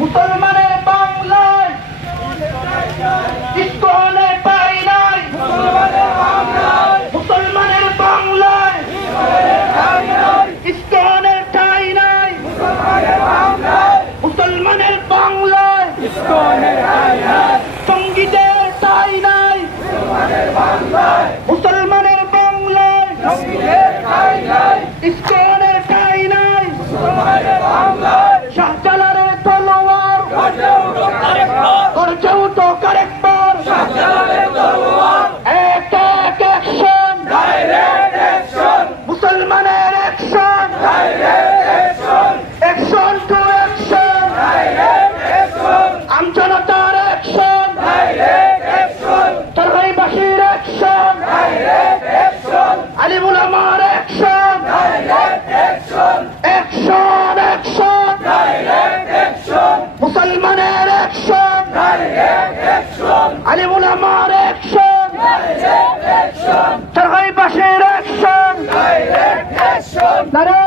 মুসলমানের বাংলায় ইসকনের ঠাঁই নাই, মুসলমানের বাংলায় ইসকনের ঠাঁই নাই, মুসলমানের বাংলায় সঙ্গীতের ঠাঁই নাই, মুসলমানের বাংলায় ইসকনের ঠাঁই নাই। শাহজালালের তলোয়ার গর্জে উঠো আরেকবার, এক এক অ্যাকশন, মুসলমানের অ্যাকশন, অ্যাকশন টু অ্যাকশন, আমজনতার অ্যাকশন, তরবারিবাসীর অ্যাকশন, আলিমুল আমার অ্যাকশন, অ্যাকশন অ্যাকশন, মুসলমানের অ্যাকশন, আলিমুল আমার অ্যাকশন, তরবারিবাসীর অ্যাকশন, নারে